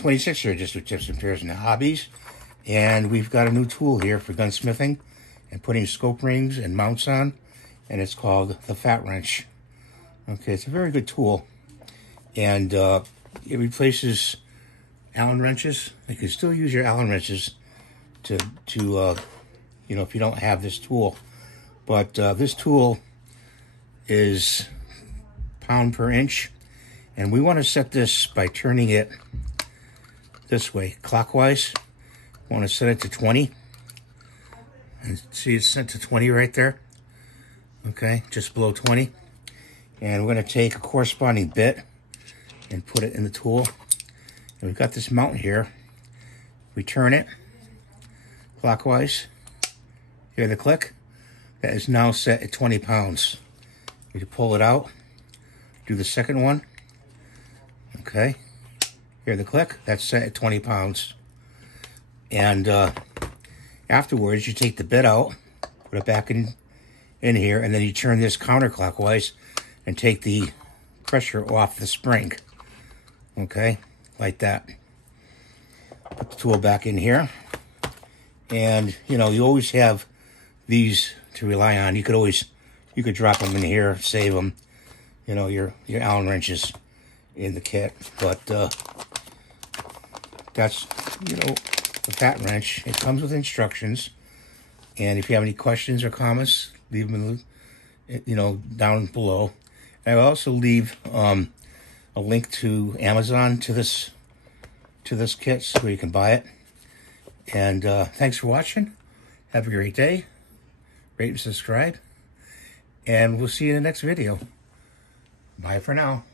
26 here, just with tips and tips and hobbies. And we've got a new tool here for gunsmithing and putting scope rings and mounts on. And it's called the Fat Wrench. Okay, it's a very good tool. And it replaces Allen wrenches. You can still use your Allen wrenches to you know, if you don't have this tool. But this tool is pound per inch. And we want to set this by turning it this way, clockwise. We want to set it to 20. And see, it's set to 20 right there. Okay, just below 20. And we're going to take a corresponding bit and put it in the tool. And we've got this mount here. We turn it clockwise. Hear the click? That is now set at 20 pounds. We can pull it out. Do the second one. Okay. Hear the click? That's set at 20 pounds. And afterwards, you take the bit out, put it back in here, and then you turn this counterclockwise and take the pressure off the spring. Okay, like that. Put the tool back in here. And, you know, you always have these to rely on. You could drop them in here, save them. You know, your Allen wrenches in the kit. But that's, you know, the Fat Wrench. It comes with instructions. And if you have any questions or comments, leave them, you know, down below. I will also leave a link to Amazon to this kit so you can buy it. And thanks for watching. Have a great day. Rate and subscribe. And we'll see you in the next video. Bye for now.